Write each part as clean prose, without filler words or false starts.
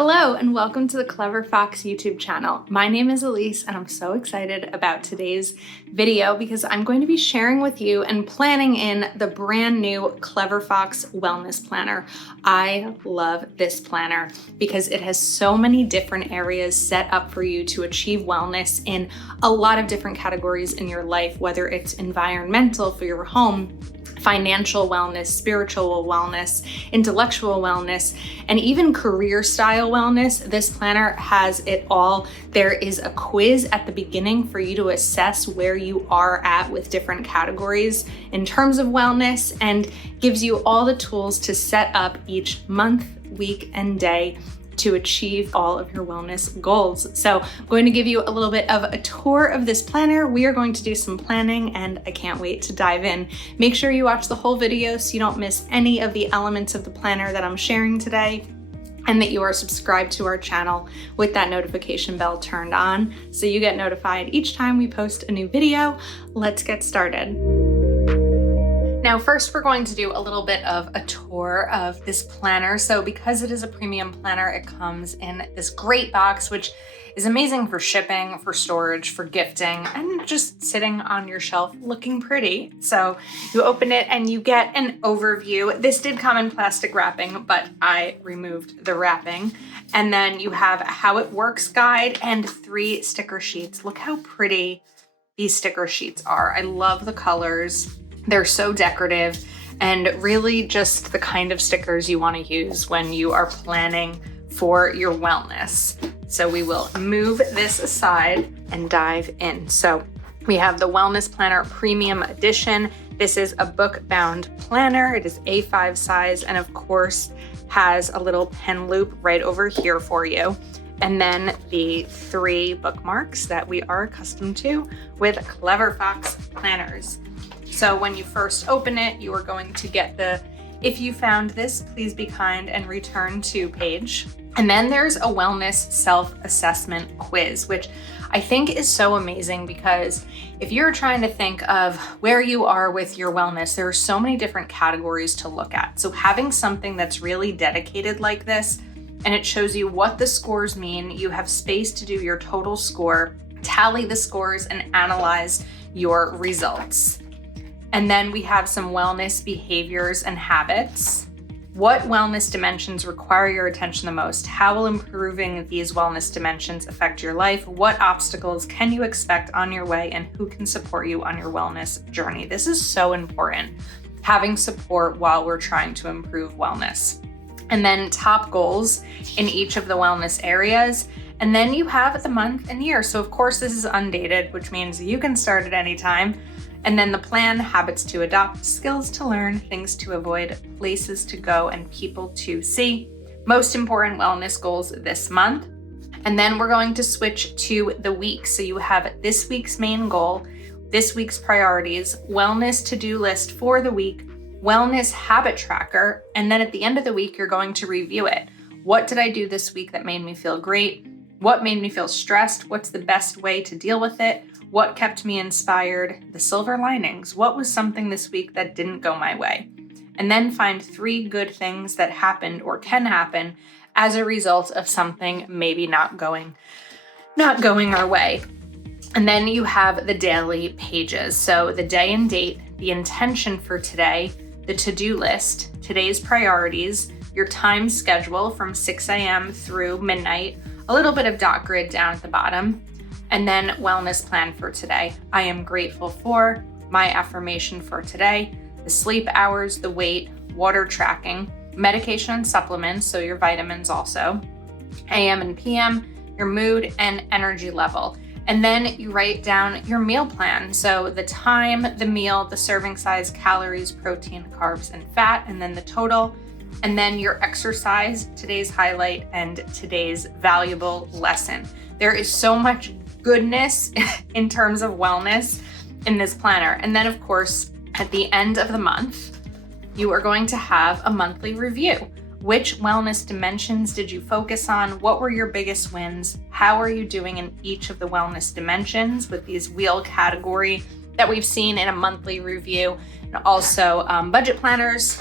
Hello and welcome to the Clever Fox YouTube channel. My name is Ilysse and I'm so excited about today's video because I'm going to be sharing with you and planning in the brand new Clever Fox Wellness Planner. I love this planner because it has so many different areas set up for you to achieve wellness in a lot of different categories in your life, whether it's environmental for your home, financial wellness, spiritual wellness, intellectual wellness, and even career style wellness. This planner has it all. There is a quiz at the beginning for you to assess where you are at with different categories in terms of wellness, and gives you all the tools to set up each month, week, and day to achieve all of your wellness goals. So I'm going to give you a little bit of a tour of this planner. We are going to do some planning and I can't wait to dive in. Make sure you watch the whole video so you don't miss any of the elements of the planner that I'm sharing today, and that you are subscribed to our channel with that notification bell turned on so you get notified each time we post a new video. Let's get started. Now, first, we're going to do a little bit of a tour of this planner. So because it is a premium planner, it comes in this great box, which is amazing for shipping, for storage, for gifting, and just sitting on your shelf looking pretty. So you open it and you get an overview. This did come in plastic wrapping, but I removed the wrapping. And then you have a how it works guide and 3 sticker sheets. Look how pretty these sticker sheets are. I love the colors. They're so decorative and really just the kind of stickers you want to use when you are planning for your wellness. So we will move this aside and dive in. So we have the Wellness Planner Premium Edition. This is a book-bound planner. It is A5 size and of course has a little pen loop right over here for you. And then the 3 bookmarks that we are accustomed to with Clever Fox planners. So when you first open it, you are going to get the "If you found this, please be kind and return to" page. And then there's a wellness self-assessment quiz, which I think is so amazing because if you're trying to think of where you are with your wellness, there are so many different categories to look at. So having something that's really dedicated like this, and it shows you what the scores mean, you have space to do your total score, tally the scores, and analyze your results. And then we have some wellness behaviors and habits. What wellness dimensions require your attention the most? How will improving these wellness dimensions affect your life? What obstacles can you expect on your way, and who can support you on your wellness journey? This is so important, having support while we're trying to improve wellness. And then top goals in each of the wellness areas. And then you have the month and year. So of course this is undated, which means you can start at any time. And then the plan: habits to adopt, skills to learn, things to avoid, places to go, and people to see. Most important wellness goals this month. And then we're going to switch to the week. So you have this week's main goal, this week's priorities, wellness to-do list for the week, wellness habit tracker, and then at the end of the week, you're going to review it. What did I do this week that made me feel great? What made me feel stressed? What's the best way to deal with it? What kept me inspired? The silver linings. What was something this week that didn't go my way? And then find 3 good things that happened or can happen as a result of something maybe not going our way. And then you have the daily pages. So the day and date, the intention for today, the to-do list, today's priorities, your time schedule from 6 a.m. through midnight, a little bit of dot grid down at the bottom, and then wellness plan for today. I am grateful for, my affirmation for today, the sleep hours, the weight, water tracking, medication and supplements, so your vitamins also, AM and PM, your mood and energy level. And then you write down your meal plan. So the time, the meal, the serving size, calories, protein, carbs, and fat, and then the total. And then your exercise, today's highlight, and today's valuable lesson. There is so much goodness in terms of wellness in this planner. And then of course, at the end of the month, you are going to have a monthly review. Which wellness dimensions did you focus on? What were your biggest wins? How are you doing in each of the wellness dimensions with these wheel category that we've seen in a monthly review, and also budget planners,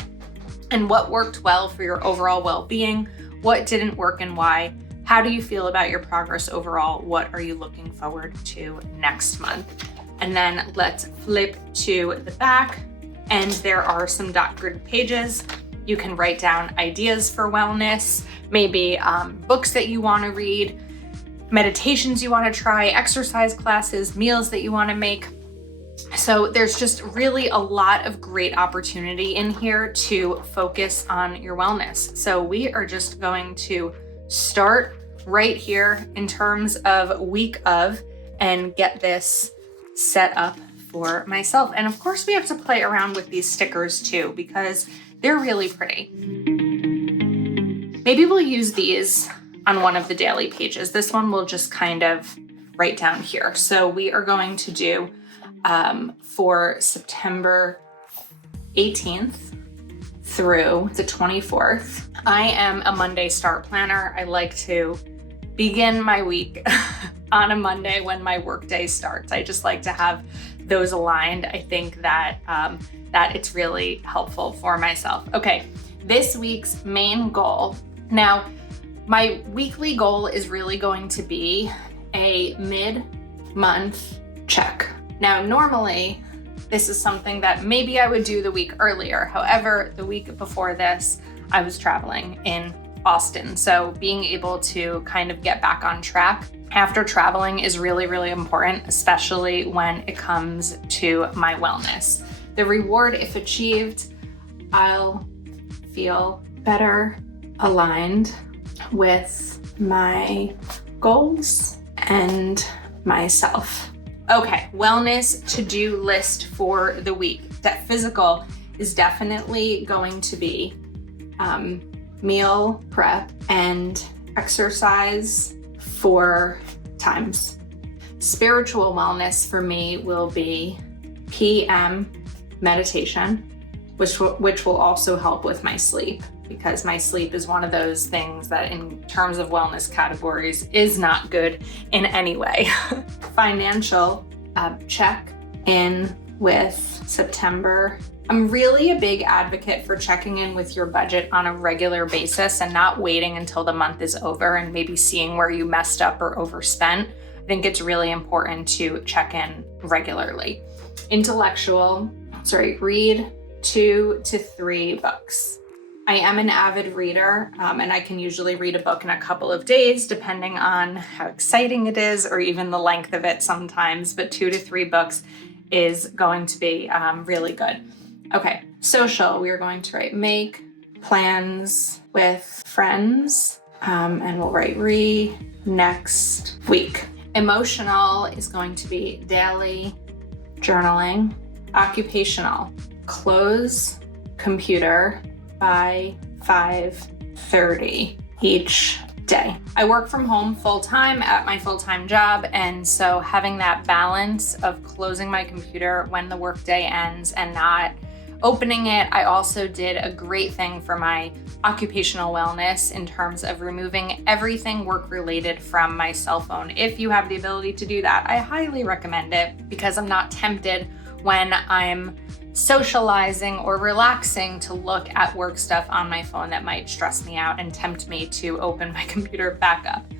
and what worked well for your overall well-being? What didn't work and why? How do you feel about your progress overall? What are you looking forward to next month? And then let's flip to the back, and there are some dot grid pages. You can write down ideas for wellness, maybe books that you want to read, meditations you want to try, exercise classes, meals that you want to make. So there's just really a lot of great opportunity in here to focus on your wellness. So we are just going to start right here in terms of week of and get this set up for myself. And of course we have to play around with these stickers too, because they're really pretty. Maybe we'll use these on one of the daily pages. This one we'll just kind of write down here. So we are going to do for September 18th through the 24th. I am a Monday start planner. I like to begin my week on a Monday when my workday starts. I just like to have those aligned. I think that that it's really helpful for myself. Okay, this week's main goal. Now, my weekly goal is really going to be a mid-month check. Now, normally, this is something that maybe I would do the week earlier. However, the week before this, I was traveling in Austin. So being able to kind of get back on track after traveling is really, really important, especially when it comes to my wellness. The reward, if achieved, I'll feel better aligned with my goals and myself. Okay, wellness to-do list for the week. That physical is definitely going to be meal prep and exercise 4 times. Spiritual wellness for me will be PM meditation, which will also help with my sleep, because my sleep is one of those things that in terms of wellness categories is not good in any way. Financial, check in with September. I'm really a big advocate for checking in with your budget on a regular basis and not waiting until the month is over and maybe seeing where you messed up or overspent. I think it's really important to check in regularly. Intellectual, read 2 to 3 books. I am an avid reader, and I can usually read a book in a couple of days, depending on how exciting it is or even the length of it sometimes, but 2 to 3 books is going to be really good. Okay, social, we are going to write make plans with friends, and we'll write next week. Emotional is going to be daily journaling. Occupational, close computer by 5:30 each day. I work from home full-time at my full-time job, and so having that balance of closing my computer when the workday ends and not opening it. I also did a great thing for my occupational wellness in terms of removing everything work-related from my cell phone. If you have the ability to do that, I highly recommend it, because I'm not tempted when I'm socializing or relaxing to look at work stuff on my phone that might stress me out and tempt me to open my computer back up.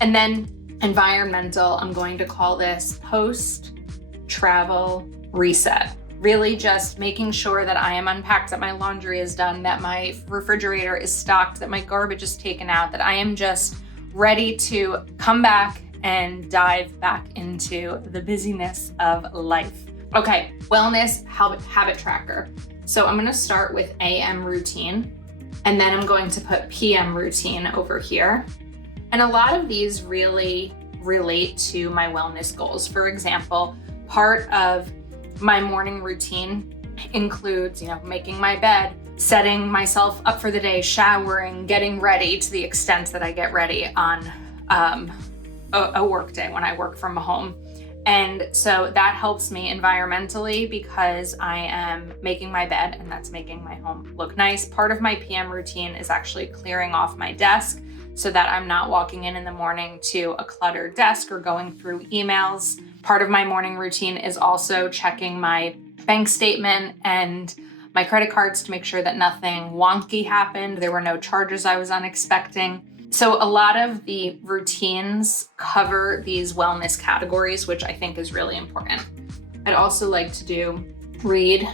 And then environmental, I'm going to call this post-travel reset. Really just making sure that I am unpacked, that my laundry is done, that my refrigerator is stocked, that my garbage is taken out, that I am just ready to come back and dive back into the busyness of life. Okay, wellness habit tracker. So I'm gonna start with AM routine, and then I'm going to put PM routine over here. And a lot of these really relate to my wellness goals. For example, part of my morning routine includes, making my bed, setting myself up for the day, showering, getting ready to the extent that I get ready on a work day when I work from home. And so that helps me environmentally because I am making my bed and that's making my home look nice. Part of my PM routine is actually clearing off my desk so that I'm not walking in the morning to a cluttered desk or going through emails. Part of my morning routine is also checking my bank statement and my credit cards to make sure that nothing wonky happened. There were no charges I was unexpecting. So a lot of the routines cover these wellness categories, which I think is really important. I'd also like to read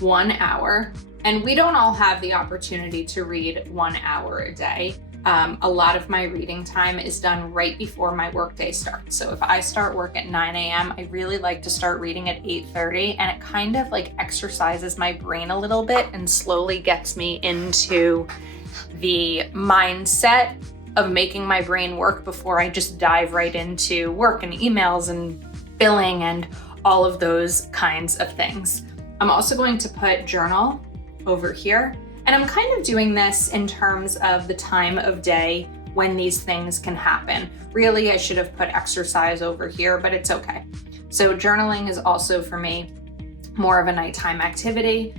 1 hour. And we don't all have the opportunity to read 1 hour a day. A lot of my reading time is done right before my workday starts. So if I start work at 9 a.m., I really like to start reading at 8:30, and it kind of like exercises my brain a little bit and slowly gets me into the mindset of making my brain work before I just dive right into work and emails and billing and all of those kinds of things. I'm also going to put journal over here. And I'm kind of doing this in terms of the time of day when these things can happen. Really, I should have put exercise over here, but it's okay. So journaling is also for me more of a nighttime activity.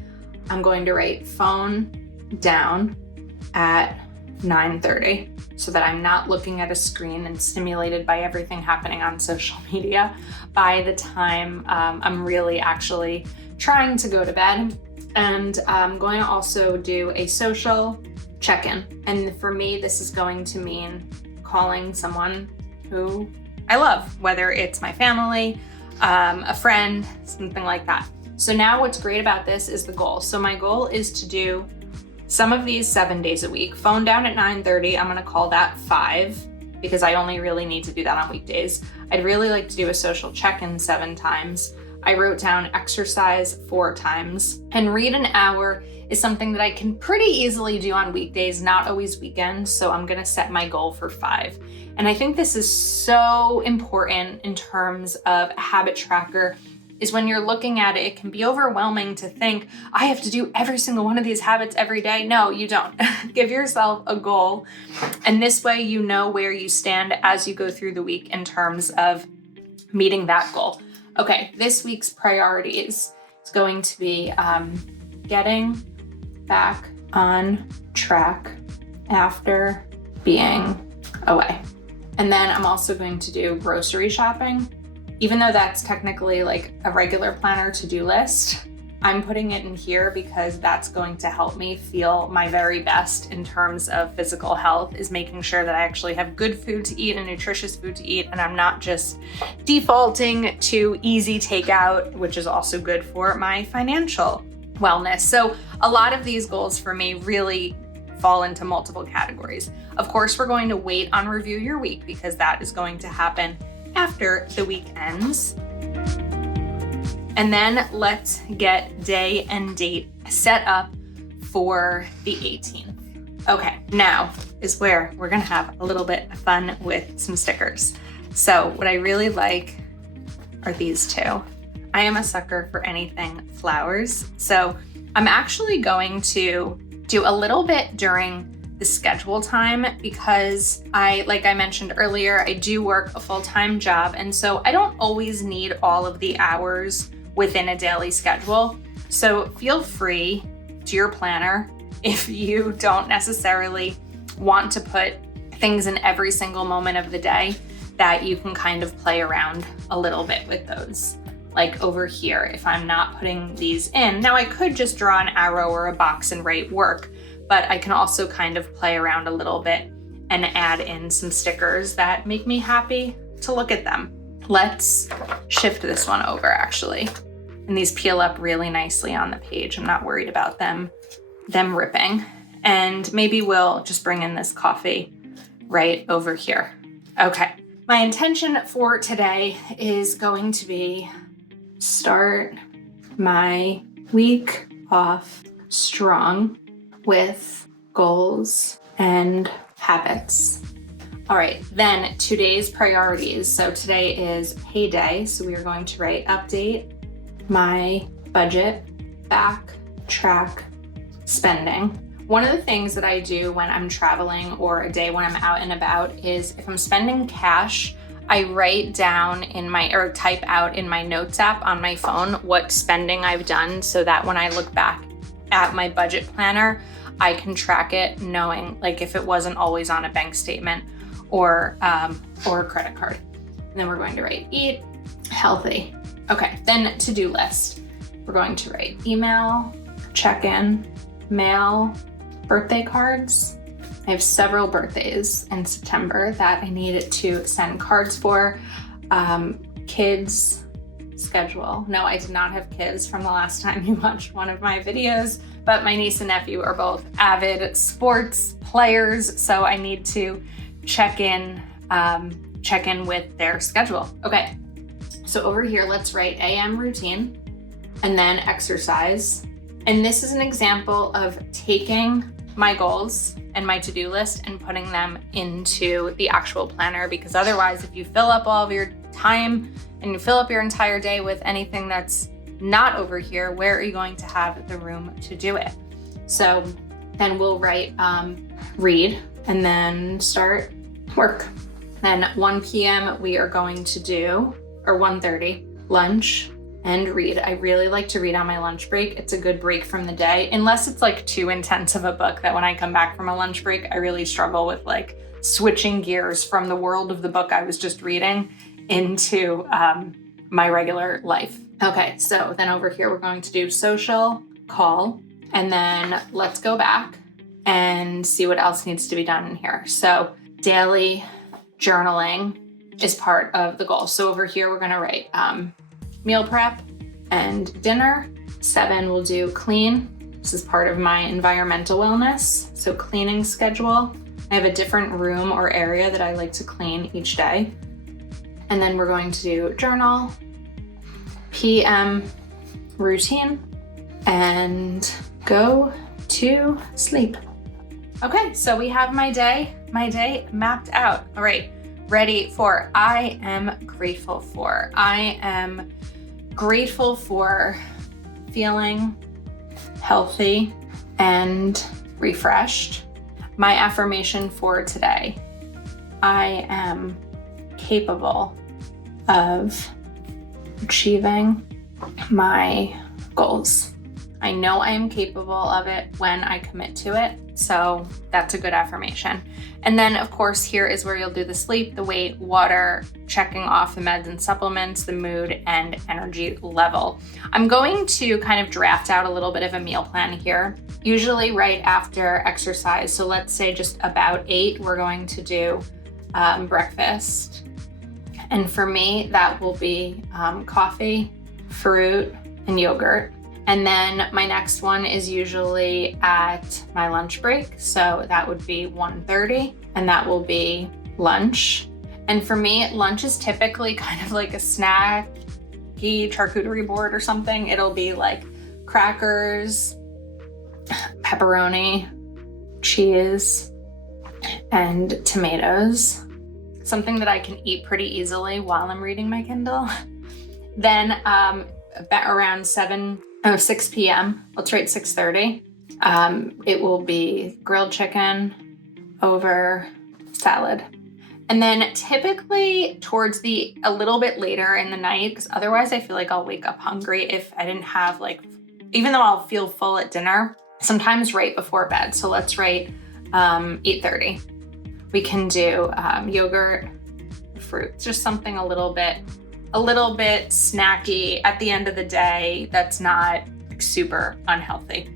I'm going to write phone down at 9:30 so that I'm not looking at a screen and stimulated by everything happening on social media by the time I'm really actually trying to go to bed. And I'm going to also do a social check-in. And for me, this is going to mean calling someone who I love, whether it's my family, a friend, something like that. So now what's great about this is the goal. So my goal is to do some of these 7 days a week. Phone down at 9:30, I'm gonna call that 5 because I only really need to do that on weekdays. I'd really like to do a social check-in 7 times. I wrote down exercise 4 times, and read an hour is something that I can pretty easily do on weekdays, not always weekends. So I'm gonna set my goal for 5. And I think this is so important in terms of a habit tracker, is when you're looking at it, it can be overwhelming to think, I have to do every single one of these habits every day. No, you don't. Give yourself a goal. And this way you know where you stand as you go through the week in terms of meeting that goal. Okay, this week's priorities is going to be getting back on track after being away. And then I'm also going to do grocery shopping. Even though that's technically like a regular planner to-do list, I'm putting it in here because that's going to help me feel my very best in terms of physical health, is making sure that I actually have good food to eat and nutritious food to eat, and I'm not just defaulting to easy takeout, which is also good for my financial wellness. So a lot of these goals for me really fall into multiple categories. Of course, we're going to wait on review your week because that is going to happen after the week ends. And then let's get day and date set up for the 18th. Okay, now is where we're gonna have a little bit of fun with some stickers. So what I really like are these 2. I am a sucker for anything flowers. So I'm actually going to do a little bit during the schedule time because like I mentioned earlier, I do work a full-time job. And so I don't always need all of the hours within a daily schedule. So feel free to your planner if you don't necessarily want to put things in every single moment of the day, that you can kind of play around a little bit with those. Like over here, if I'm not putting these in, now I could just draw an arrow or a box and write work, but I can also kind of play around a little bit and add in some stickers that make me happy to look at them. Let's shift this one over actually. And these peel up really nicely on the page. I'm not worried about them ripping. And maybe we'll just bring in this coffee right over here. Okay, my intention for today is going to be start my week off strong with goals and habits. All right, then today's priorities. So today is payday. So we are going to write update my budget, backtrack spending. One of the things that I do when I'm traveling or a day when I'm out and about is if I'm spending cash, I write down or type out in my notes app on my phone what spending I've done so that when I look back at my budget planner, I can track it knowing like if it wasn't always on a bank statement or a credit card. And then we're going to write eat healthy. Okay, then to-do list. We're going to write email check-in, mail, birthday cards. I have several birthdays in September that I need to send cards for. Kids schedule. No, I did not have kids from the last time you watched one of my videos, but my niece and nephew are both avid sports players, so I need to check in with their schedule. Okay, so over here, let's write AM routine and then exercise. And this is an example of taking my goals and my to-do list and putting them into the actual planner, because otherwise, if you fill up all of your time and you fill up your entire day with anything that's not over here, where are you going to have the room to do it? So then we'll write read and then start work. Then 1 p.m. we are going to do, or 1:30, lunch and read. I really like to read on my lunch break. It's a good break from the day, unless it's like too intense of a book that when I come back from a lunch break, I really struggle with like switching gears from the world of the book I was just reading into my regular life. Okay, so then over here, we're going to do social, call, and then let's go back and see what else needs to be done in here. So daily journaling is part of the goal. So over here, we're gonna write meal prep and dinner. 7, we'll do clean. This is part of my environmental wellness. So cleaning schedule. I have a different room or area that I like to clean each day. And then we're going to do journal, PM routine, and go to sleep. Okay, so we have my day mapped out. All right, ready for I am grateful for. I am grateful for feeling healthy and refreshed. My affirmation for today: I am capable of achieving my goals. I know I am capable of it when I commit to it. So that's a good affirmation. And then of course, here is where you'll do the sleep, the weight, water, checking off the meds and supplements, the mood, and energy level. I'm going to kind of draft out a little bit of a meal plan here, usually right after exercise. So let's say just about 8, we're going to do breakfast. And for me, that will be coffee, fruit, and yogurt. And then my next one is usually at my lunch break. So that would be 1:30, and that will be lunch. And for me, lunch is typically kind of like a snacky charcuterie board or something. It'll be like crackers, pepperoni, cheese, and tomatoes. Something that I can eat pretty easily while I'm reading my Kindle. Then around 6 p.m., let's write 6:30. It will be grilled chicken over salad. And then typically towards a little bit later in the night, because otherwise I feel like I'll wake up hungry if I didn't have even though I'll feel full at dinner, sometimes right before bed. So let's write 8:30. We can do yogurt, fruit, just something a little bit snacky at the end of the day that's not super unhealthy.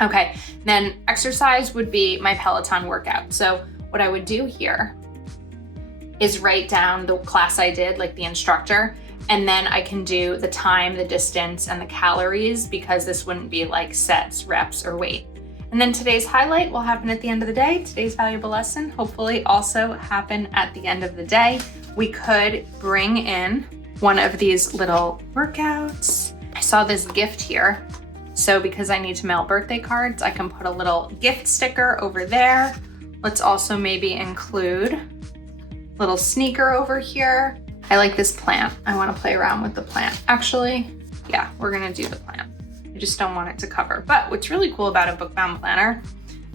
Okay, then exercise would be my Peloton workout. So what I would do here is write down the class I did, like the instructor, and then I can do the time, the distance, and the calories, because this wouldn't be like sets, reps, or weight. And then today's highlight will happen at the end of the day. Today's valuable lesson hopefully also happen at the end of the day. We could bring in one of these little workouts. I saw this gift here. So because I need to mail birthday cards, I can put a little gift sticker over there. Let's also maybe include a little sneaker over here. I like this plant. I want to play around with the plant. Actually, yeah, we're gonna do the plant. I just don't want it to cover. But what's really cool about a book-bound planner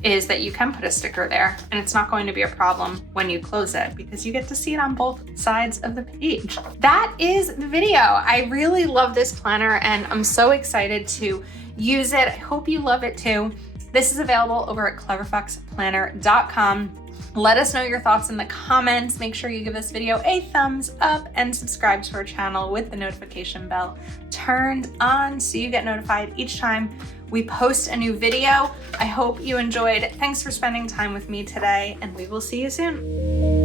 is that you can put a sticker there and it's not going to be a problem when you close it, because you get to see it on both sides of the page. That is the video. I really love this planner and I'm so excited to use it. I hope you love it too. This is available over at cleverfoxplanner.com. Let us know your thoughts in the comments. Make sure you give this video a thumbs up and subscribe to our channel with the notification bell turned on so you get notified each time we post a new video. I hope you enjoyed. Thanks for spending time with me today, and we will see you soon.